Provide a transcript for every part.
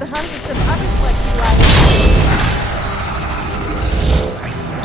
the hundreds of other flexi I see.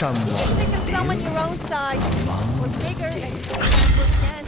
someone Think of someone your own size or bigger and you can.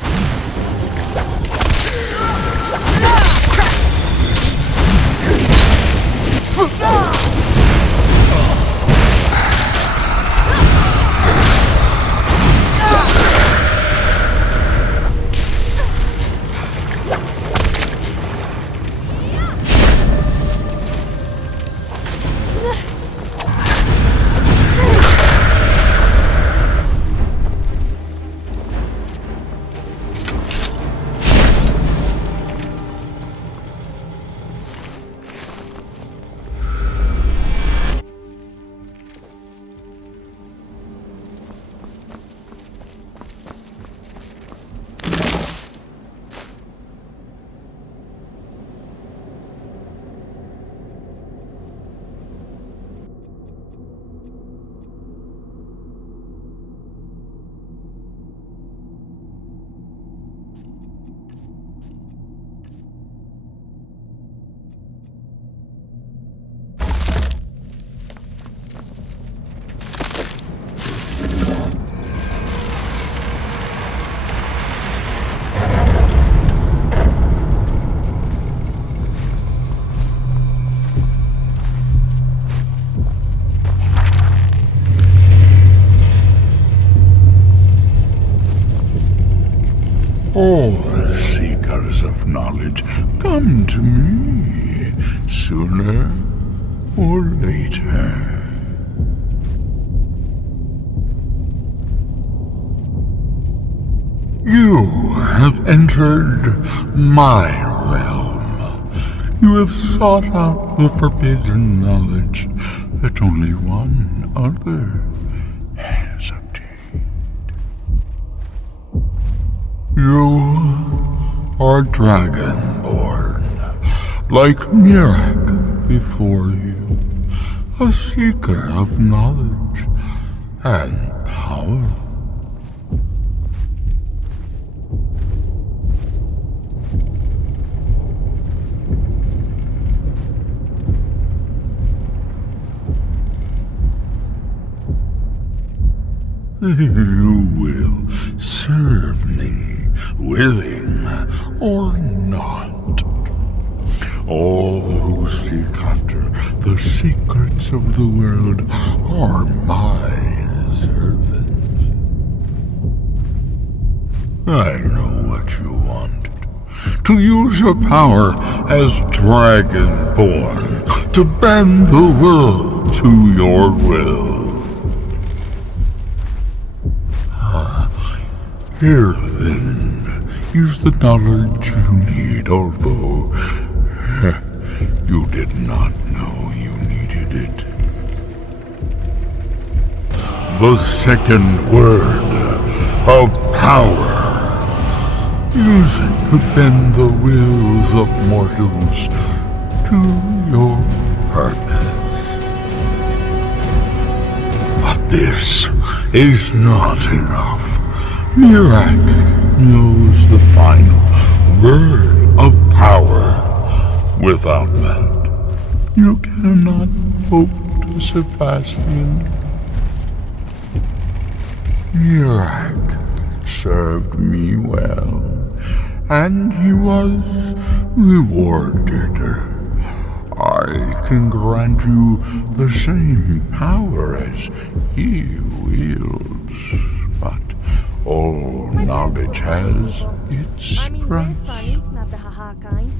All seekers of knowledge come to me sooner or later. You have entered my realm. You have sought out the forbidden knowledge that only one other has obtained. You are dragonborn, like Mirak before you, a seeker of knowledge and power. You will serve me, willing or not. All who seek after the secrets of the world are my servants. I know what you want. To use your power as Dragonborn, to bend the world to your will. Here, then, is the knowledge you need, although you did not know you needed it. The second word of power. Use it to bend the wills of mortals to your purpose. But this is not enough. Mirak knows the final word of power. Without that, you cannot hope to surpass him. Mirak served me well, and he was rewarded. I can grant you the same power as he wields, but all knowledge has its They're price. funny, not the haha kind.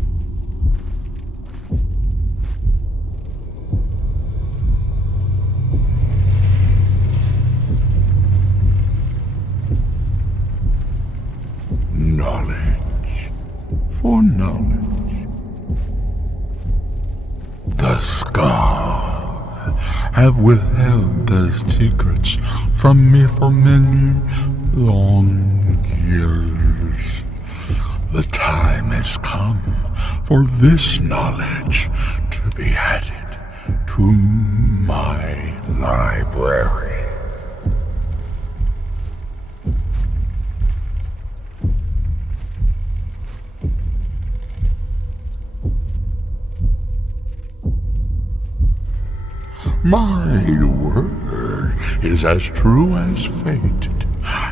Knowledge for knowledge. The Scar have withheld their secrets from me for many long years. The time has come for this knowledge to be added to my library. My word is as true as fate,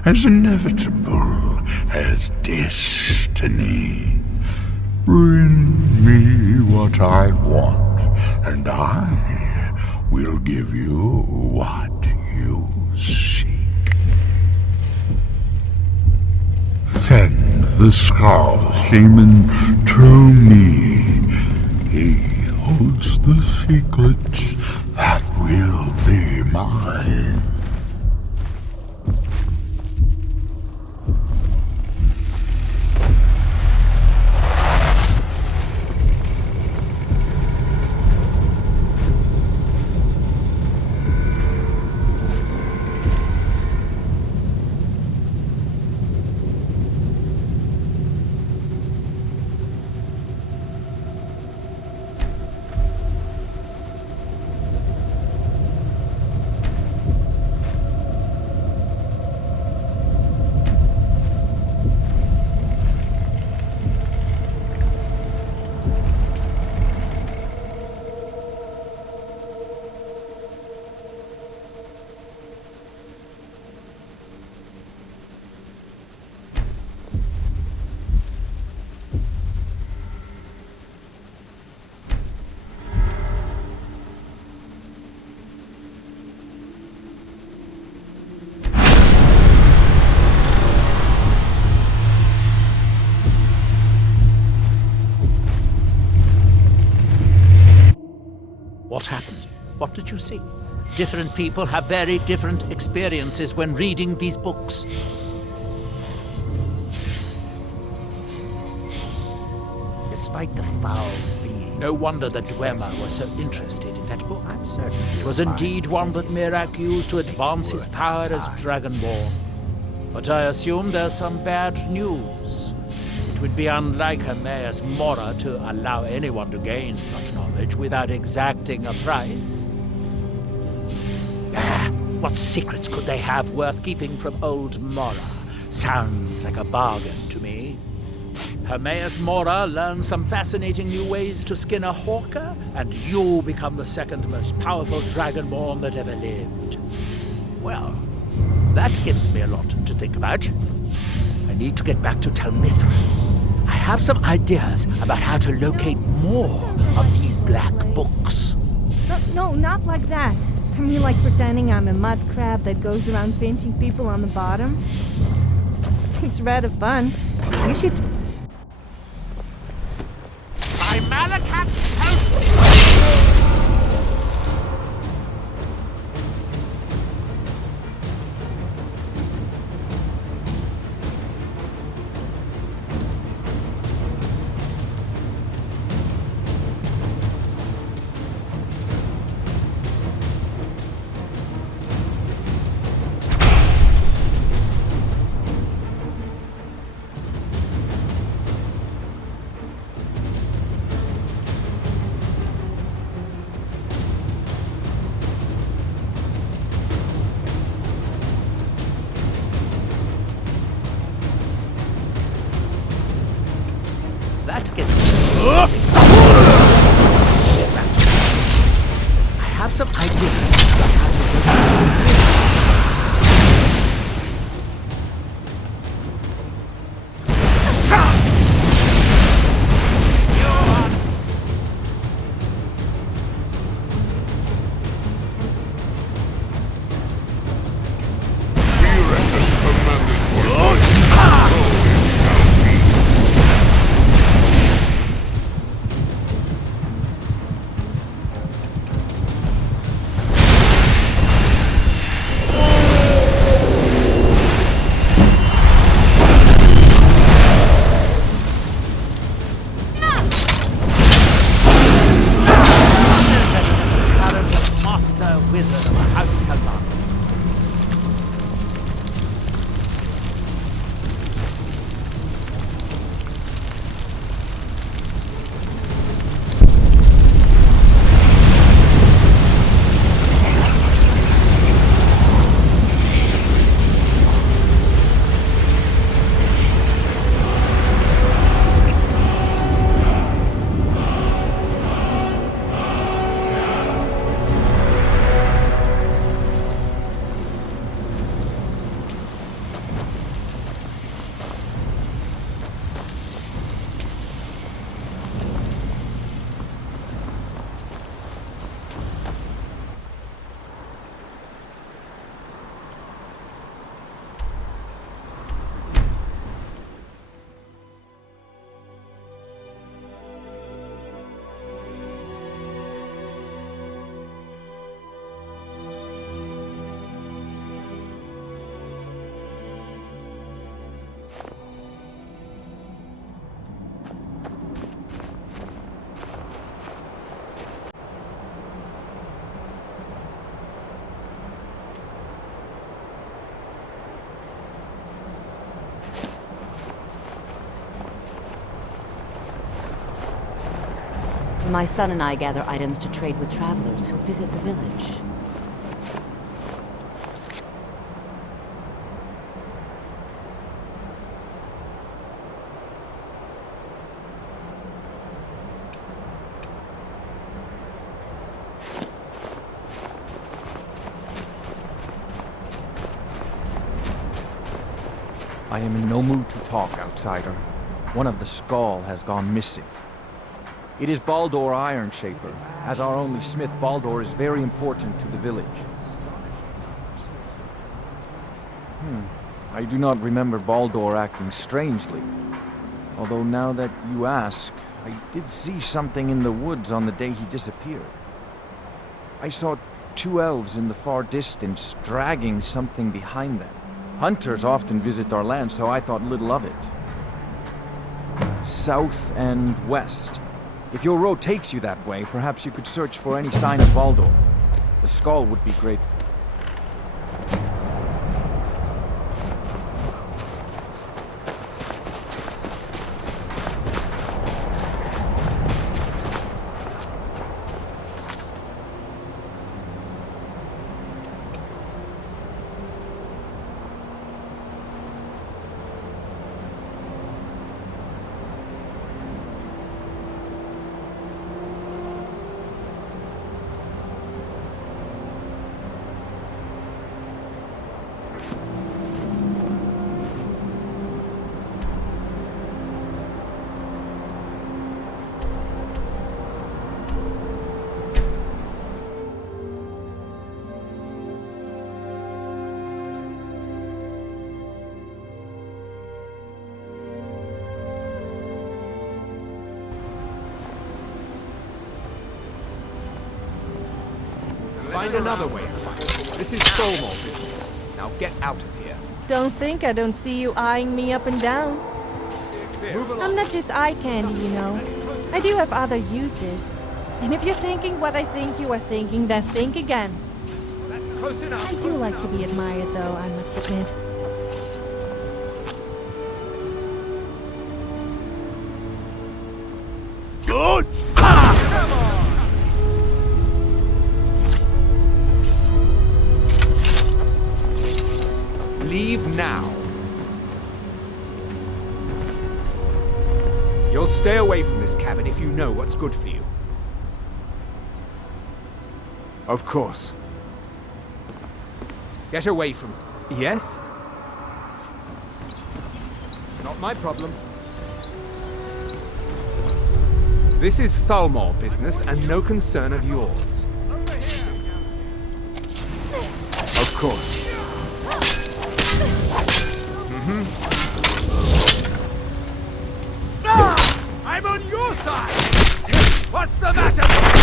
as inevitable as destiny. Bring me what I want, and I will give you what you seek. Send the Skull Shaman to me. He holds the secrets that will be mine. What happened? What did you see? Different people have very different experiences when reading these books. Despite the foul being, no wonder that Dwemer was so interested in that book. I'm certain it was indeed one that Mirak used to advance his power as Dragonborn. But I assume there's some bad news. It would be unlike Hermaeus Mora to allow anyone to gain such knowledge without exacting a price. What secrets could they have worth keeping from old Mora? Sounds like a bargain to me. Hermaeus Mora learns some fascinating new ways to skin a hawker, and you become the second most powerful Dragonborn that ever lived. Well, that gives me a lot to think about. I need to get back to Tel Mithril. I have some ideas about how to locate more of these black books. No, not like that. I mean, like pretending I'm a mud crab that goes around pinching people on the bottom. It's rather fun. You should... By Malakat's help! That gets I have some ideas about how to wizard of the House Kalman. My son and I gather items to trade with travelers who visit the village. I am in no mood to talk, outsider. One of the Skull has gone missing. It is Baldur Ironshaper. As our only smith, Baldur is very important to the village. I do not remember Baldur acting strangely. Although now that you ask, I did see something in the woods on the day he disappeared. I saw 2 elves in the far distance dragging something behind them. Hunters often visit our land, so I thought little of it. South and west. If your road takes you that way, perhaps you could search for any sign of Baldur. The Skull would be grateful. Find another way. This is Solmor business. Now get out of here. Don't think I don't see you eyeing me up and down. I'm not just eye candy, you know. I do have other uses. And if you're thinking what I think you are thinking, then think again. That's close enough. I do like to be admired, though, I must admit. Good! Leave now. You'll stay away from this cabin if you know what's good for you. Of course. Get away from... Yes? Not my problem. This is Thalmor business and no concern of yours. Of course. I'm on your side! What's the matter with you?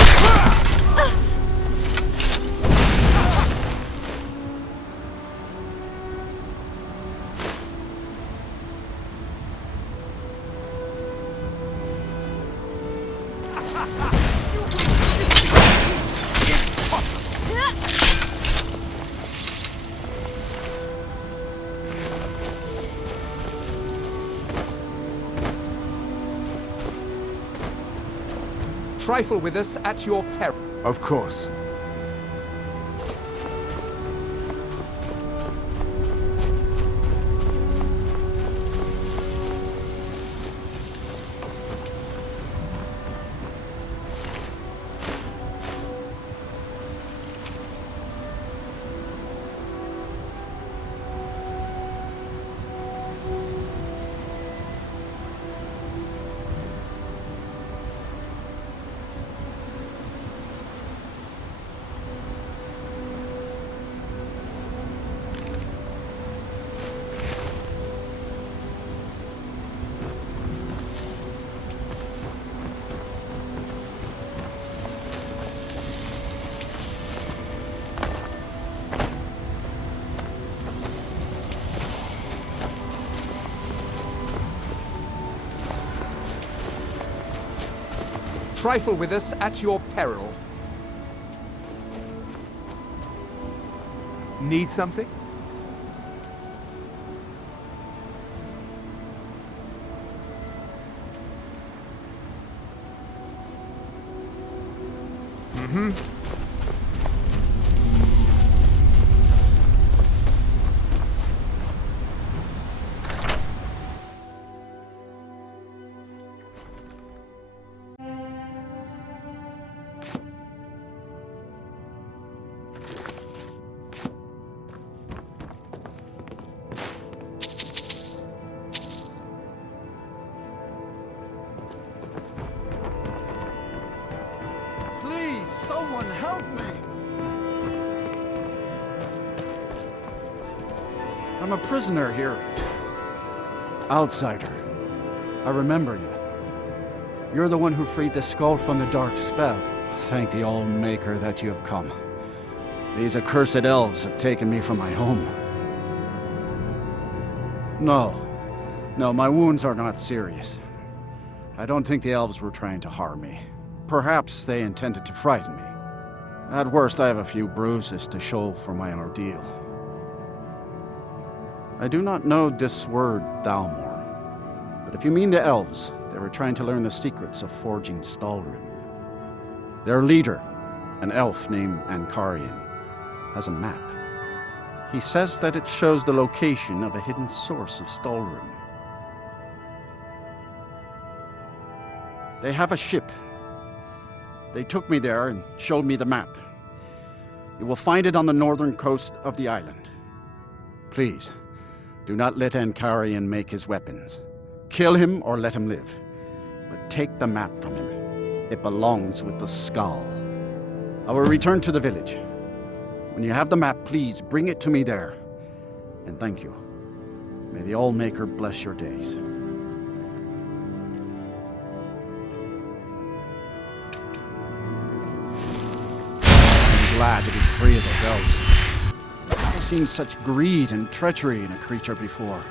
Trifle with us at your peril. Of course. Trifle with us at your peril. Need something? Please, someone help me! I'm a prisoner here. Outsider. I remember you. You're the one who freed the skull from the dark spell. Thank the All-Maker that you have come. These accursed elves have taken me from my home. No, my wounds are not serious. I don't think the elves were trying to harm me. Perhaps they intended to frighten me. At worst, I have a few bruises to show for my ordeal. I do not know this word, Thalmor, but if you mean the elves, they were trying to learn the secrets of forging Stalrim. Their leader, an elf named Ankarian, has a map. He says that it shows the location of a hidden source of Stalrim. They have a ship. They took me there and showed me the map. You will find it on the northern coast of the island. Please, do not let Ankarian make his weapons. Kill him or let him live. But take the map from him. It belongs with the skull. I will return to the village. When you have the map, please bring it to me there. And thank you. May the All-Maker bless your days. I'm glad to be free of those elves. I've seen such greed and treachery in a creature before.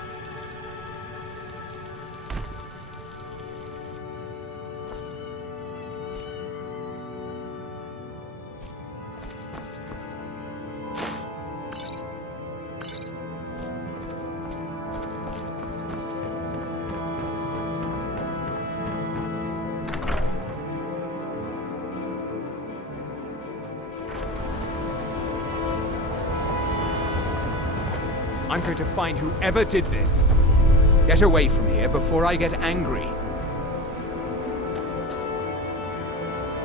I'm going to find whoever did this. Get away from here before I get angry.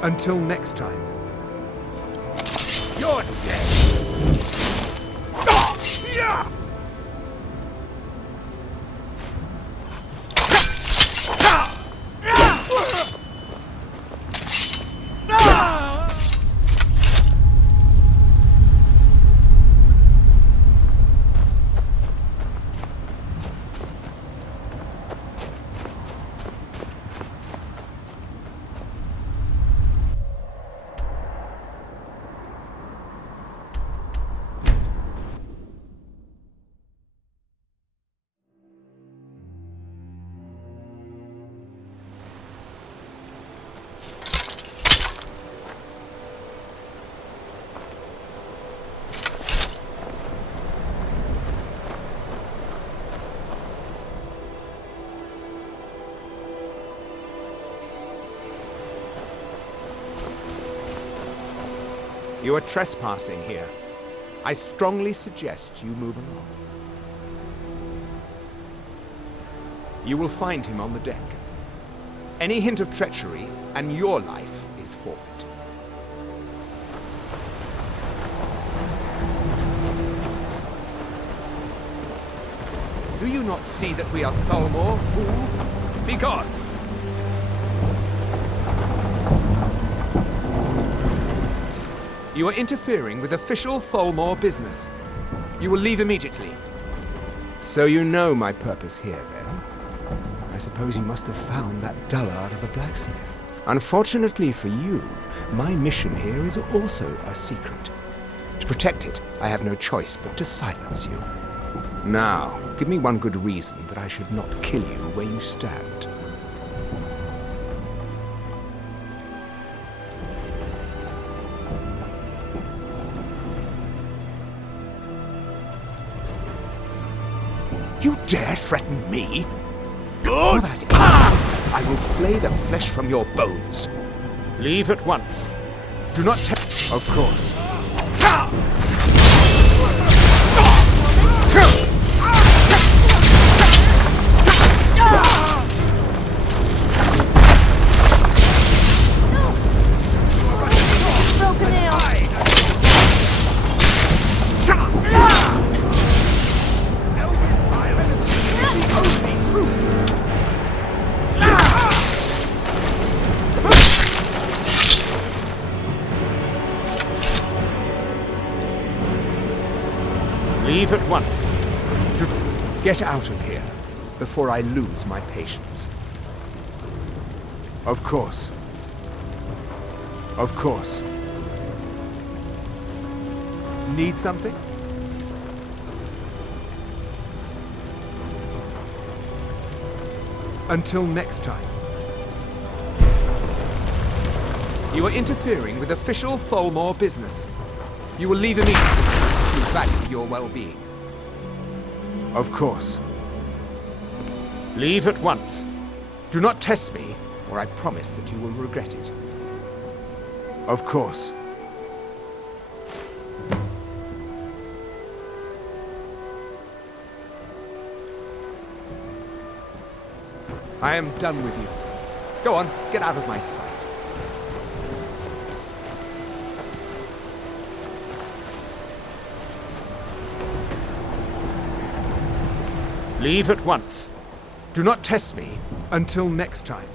Until next time. You're dead! Oh, yeah! You are trespassing here. I strongly suggest you move along. You will find him on the deck. Any hint of treachery, and your life is forfeit. Do you not see that we are Thalmor, fool? Be gone! You are interfering with official Thalmor business. You will leave immediately. So you know my purpose here, then? I suppose you must have found that dullard of a blacksmith. Unfortunately for you, my mission here is also a secret. To protect it, I have no choice but to silence you. Now, give me one good reason that I should not kill you where you stand. You dare threaten me? Good! I will flay the flesh from your bones. Leave at once. Do not Of course. Broken nail. Leave at once. Get out of here before I lose my patience. Of course. Of course. Need something? Until next time. You are interfering with official Tholmor business. You will leave immediately to value your well-being. Of course. Leave at once. Do not test me, or I promise that you will regret it. Of course. I am done with you. Go on, get out of my sight. Leave at once. Do not test me until next time.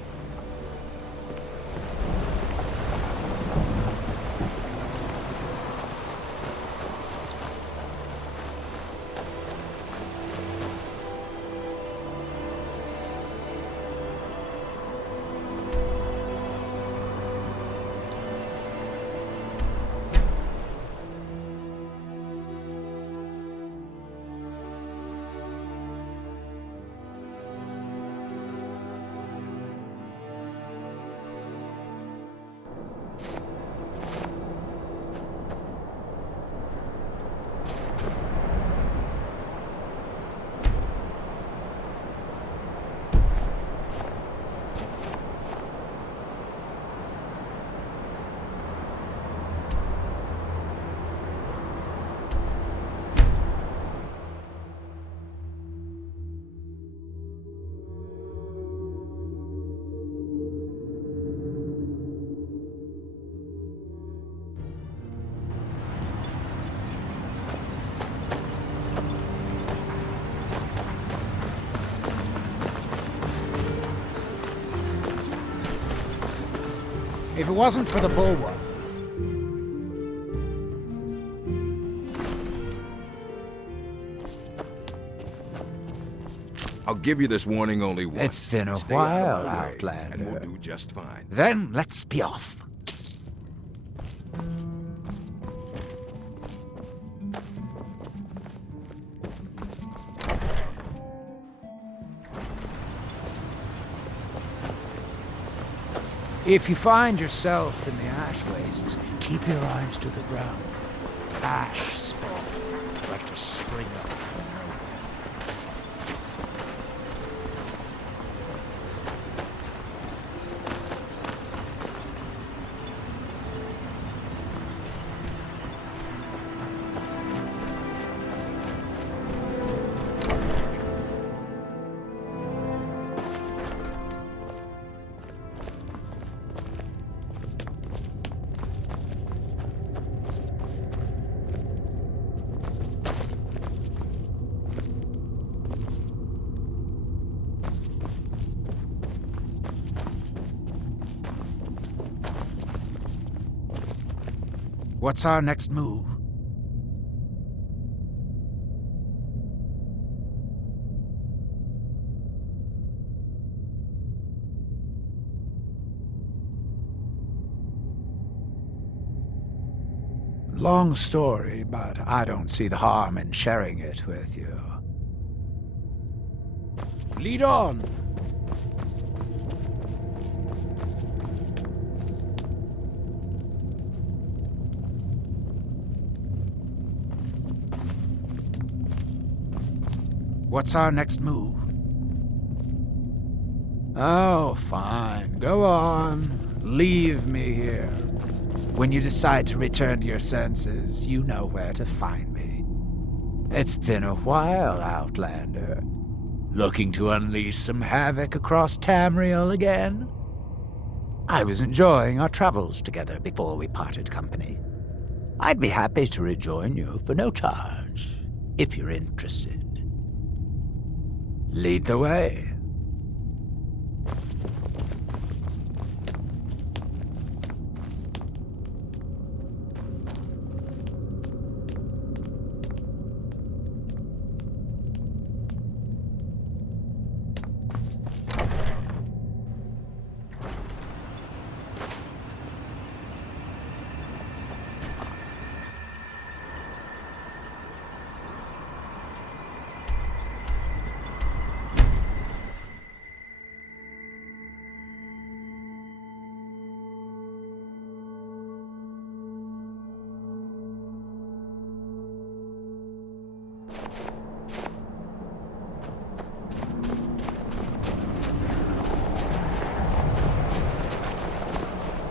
If it wasn't for the bulwark. I'll give you this warning only once. It's been a Stay out of while, my way, Outlander. and we'll do just fine. Then let's be off. If you find yourself in the ash wastes, keep your eyes to the ground. Ash spawn, like to spring up from nowhere. What's our next move? Long story, but I don't see the harm in sharing it with you. Lead on! What's our next move? Oh, fine. Go on. Leave me here. When you decide to return to your senses, you know where to find me. It's been a while, Outlander. Looking to unleash some havoc across Tamriel again? I was enjoying our travels together before we parted company. I'd be happy to rejoin you for no charge, if you're interested. Lead the way.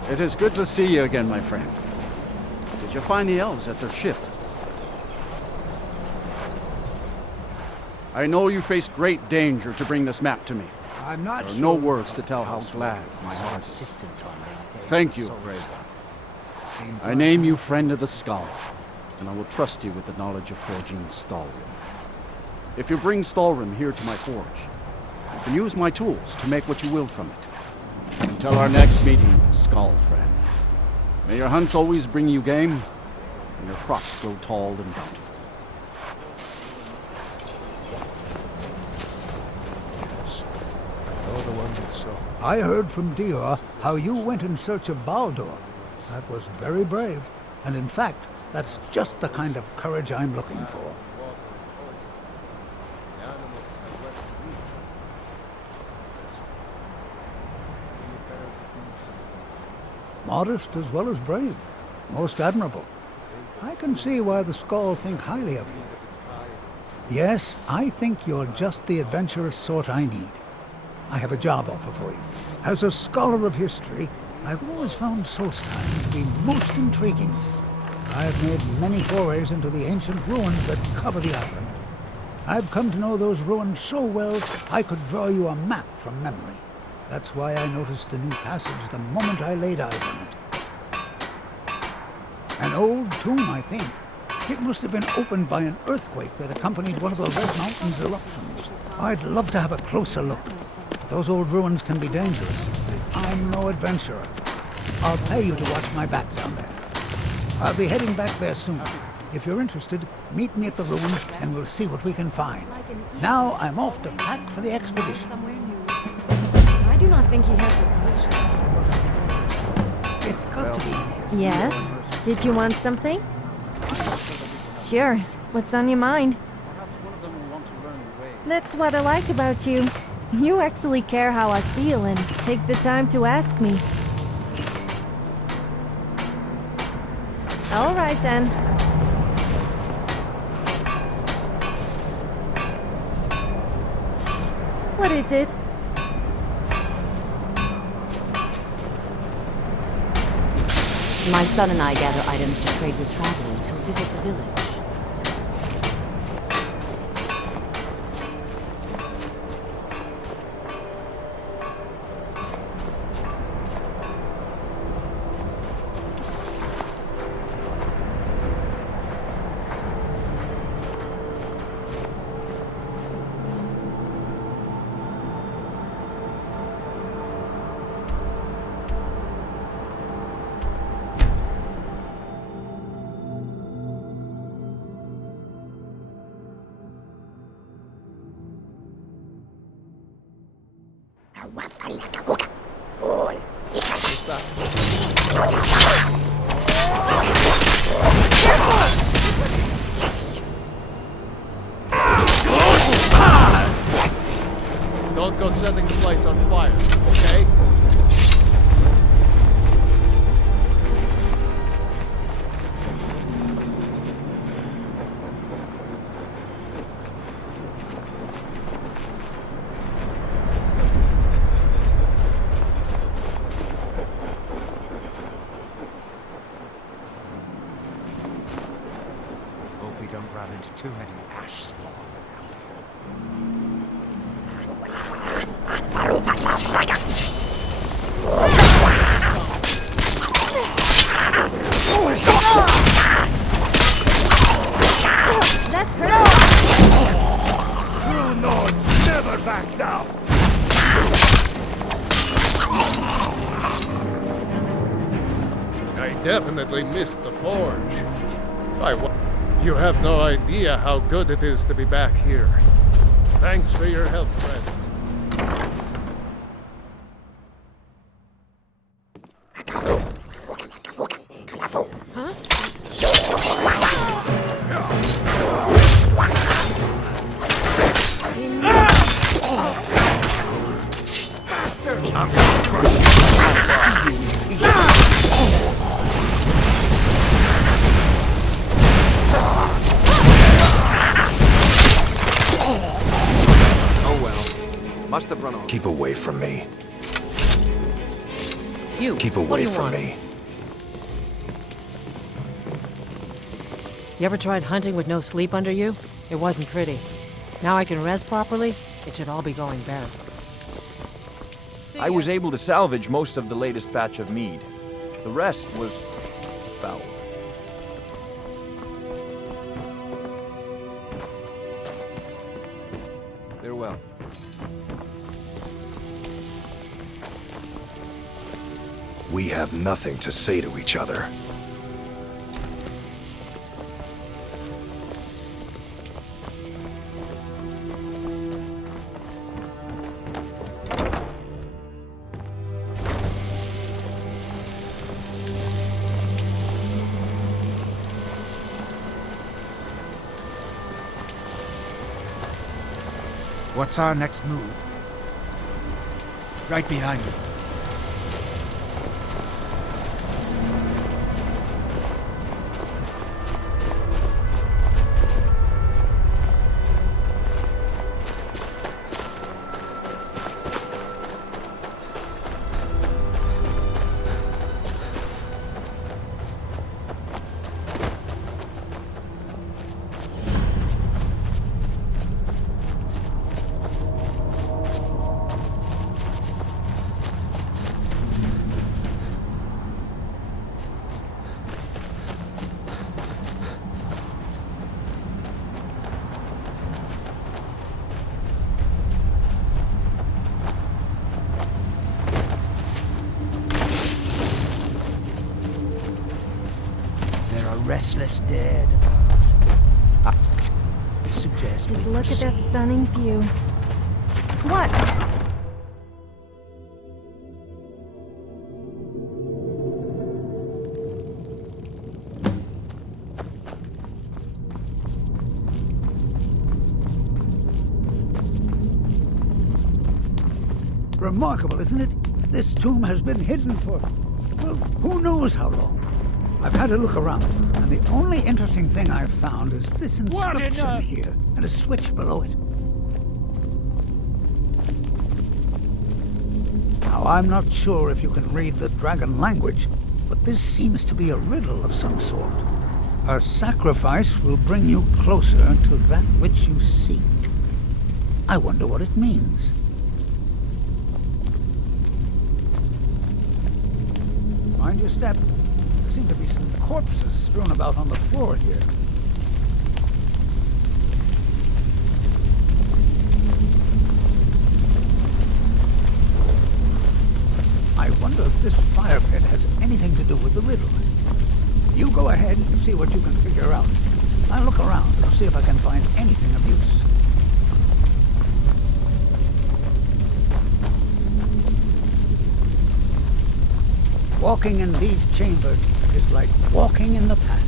It is good to see you again, my friend. Did you find the elves at their ship? I know you faced great danger to bring this map to me. I'm not There are no words to tell how glad my heart is. insistent on maintaining Thank you, social Brave. Seems I like name you Friend of the Skull, and I will trust you with the knowledge of forging Stalrim. If you bring Stalrim here to my forge, you can use my tools to make what you will from it. Until our next meeting, Skull Friend. May your hunts always bring you game, and your crops grow tall and bountiful. I heard from Dior how you went in search of Baldur. That was very brave. And in fact, that's just the kind of courage I'm looking for. Modest as well as brave. Most admirable. I can see why the Skull think highly of you. Yes, I think you're just the adventurous sort I need. I have a job offer for you. As a scholar of history, I've always found Solstheim to be most intriguing. I've made many forays into the ancient ruins that cover the island. I've come to know those ruins so well, I could draw you a map from memory. That's why I noticed the new passage the moment I laid eyes on it. An old tomb, I think. It must have been opened by an earthquake that accompanied one of the Red Mountains eruptions. I'd love to have a closer look. Those old ruins can be dangerous. I'm no adventurer. I'll pay you to watch my back down there. I'll be heading back there soon. If you're interested, meet me at the ruins and we'll see what we can find. Now I'm off to pack for the expedition. Somewhere new. I do not think he has the patience. It's got to be here. Yes? Did you want something? Sure. What's on your mind? Perhaps one of them will want to learn the way. That's what I like about you. You actually care how I feel and take the time to ask me. All right then. What is it? My son and I gather items to trade with travelers who visit the village. Don't go setting the place on fire, okay? don't run into too many ash spawn That hurts! True Nords never back down! I definitely missed the forge. You have no idea how good it is to be back here. Thanks for your help, friend. Must have run off. Keep away from me. You. Keep What do away you from want? me. You ever tried hunting with no sleep under you? It wasn't pretty. Now I can rest properly, it should all be going better. I was able to salvage most of the latest batch of mead. The rest was foul. Farewell. We have nothing to say to each other. What's our next move? Right behind you. Restless dead. I suggest Just we look at that proceed. stunning view. What? Remarkable, isn't it? This tomb has been hidden for, well, who knows how long. I've had a look around, and the only interesting thing I've found is this inscription here, and a switch below it. Now, I'm not sure if you can read the dragon language, but this seems to be a riddle of some sort. A sacrifice will bring you closer to that which you seek. I wonder what it means. Mind your step. There seem to be some corpses strewn about on the floor here. I wonder if this fire pit has anything to do with the riddle. You go ahead and see what you can figure out. I'll look around and see if I can find anything of use. Walking in these chambers is like walking in the past.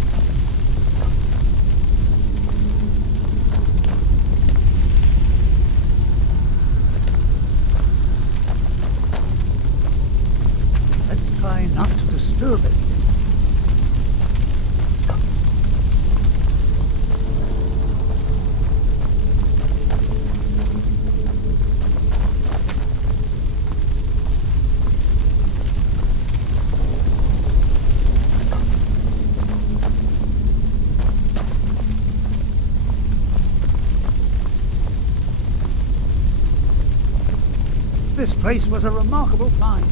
Let's try not to disturb it. This place was a remarkable find.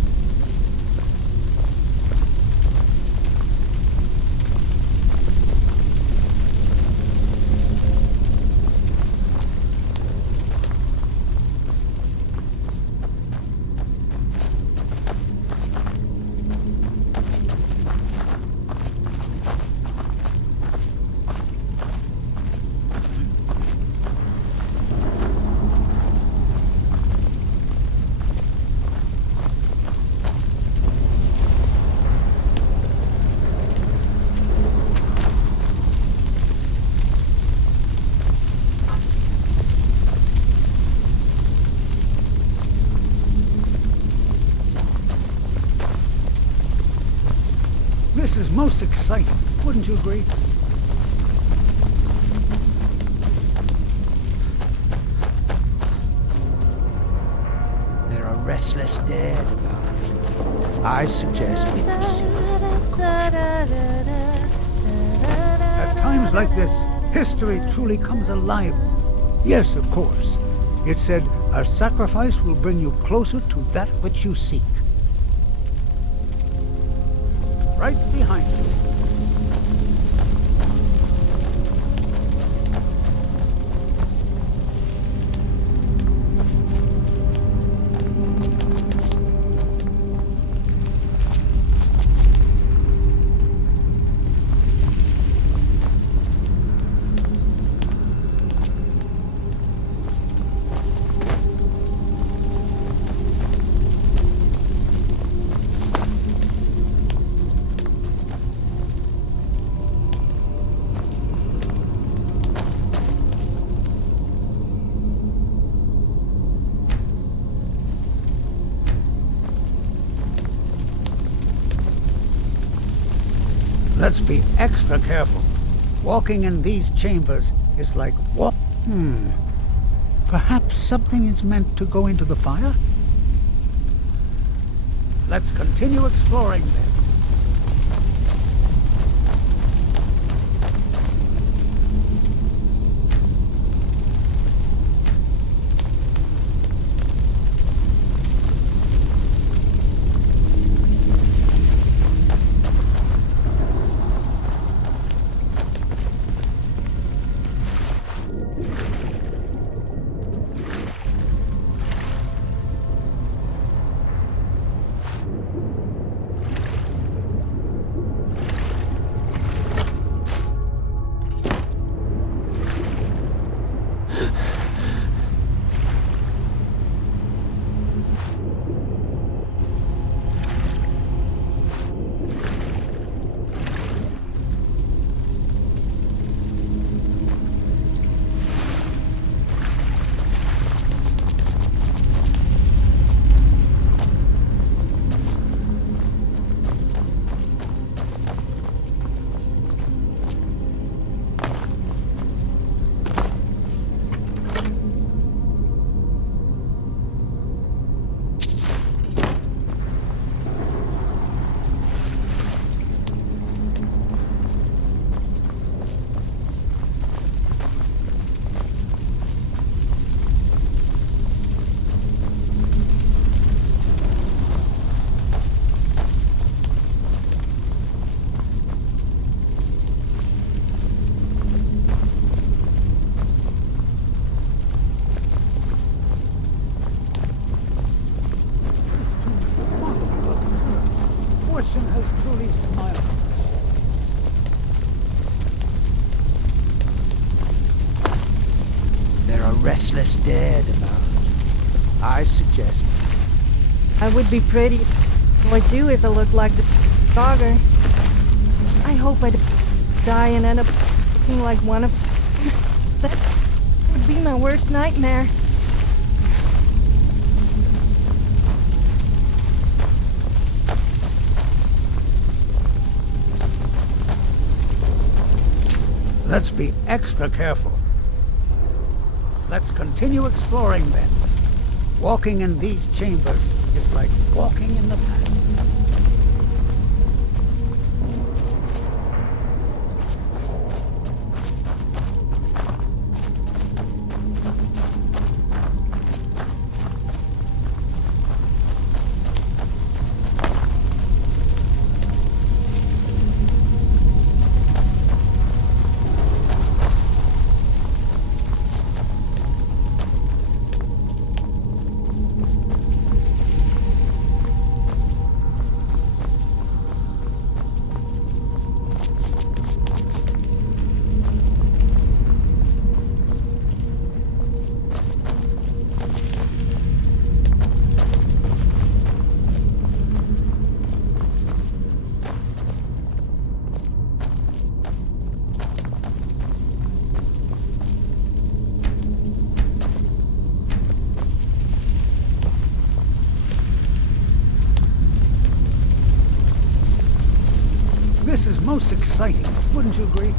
This is most exciting, wouldn't you agree? There are restless dead about. I suggest we proceed. At times like this, history truly comes alive. Yes, of course. It said, "A sacrifice will bring you closer to that which you seek." Right behind you. Let's be extra careful. Walking in these chambers is like Perhaps something is meant to go into the fire? Let's continue exploring then. Fortune has truly smiled. There are restless dead about. I suggest. I would be pretty boy too if it looked like the dogger. I hope I'd die and end up looking like one of that would be my worst nightmare. Let's be extra careful. Let's continue exploring then. Walking in these chambers is like walking in the past. most exciting, wouldn't you agree?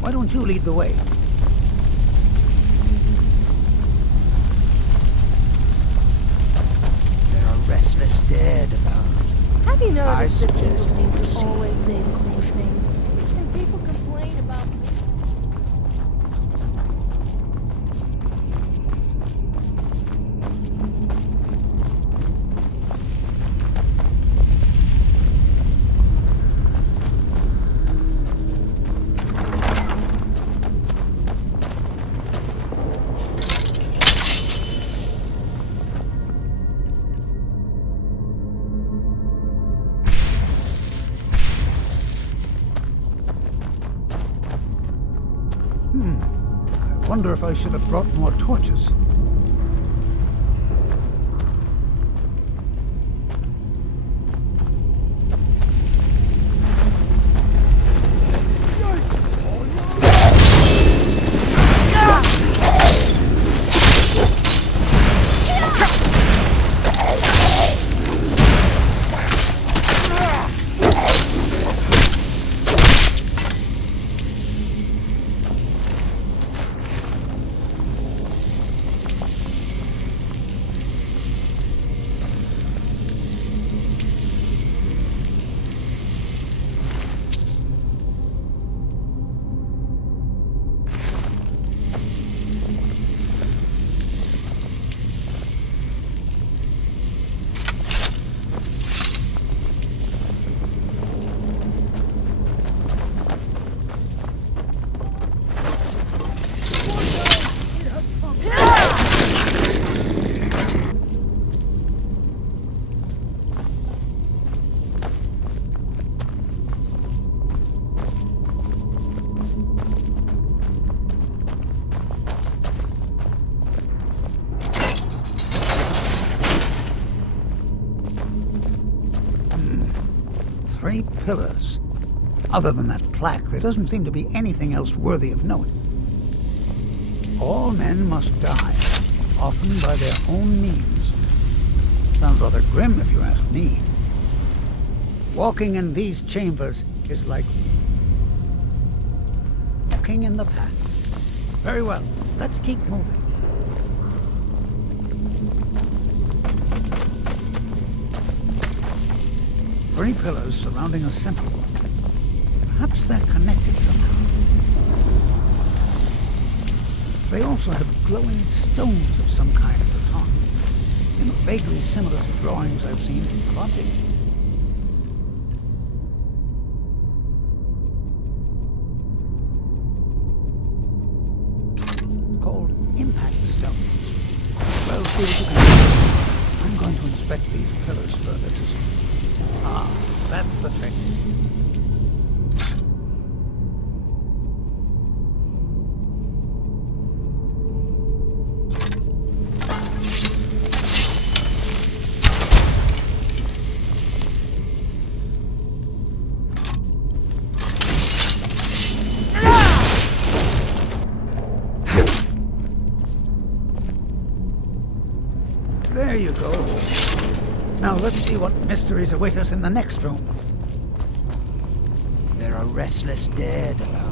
Why don't you lead the way? There are restless dead about. Have you I noticed that people suggest seem we to proceed. always say the same things? And people complain about me. I wonder if I should have brought more torches. Three pillars. Other than that plaque, there doesn't seem to be anything else worthy of note. All men must die, often by their own means. Sounds rather grim if you ask me. Walking in these chambers is like walking in the past. Very well, let's keep moving. Three pillars surrounding a central one. Perhaps they're connected somehow. They also have glowing stones of some kind at the top, vaguely similar to drawings I've seen in Logic. Called impact stones. Well, see what you can do. I'm going to inspect these pillars further to see. Ah, that's the trick. Now let's see what mysteries await us in the next room. There are restless dead about.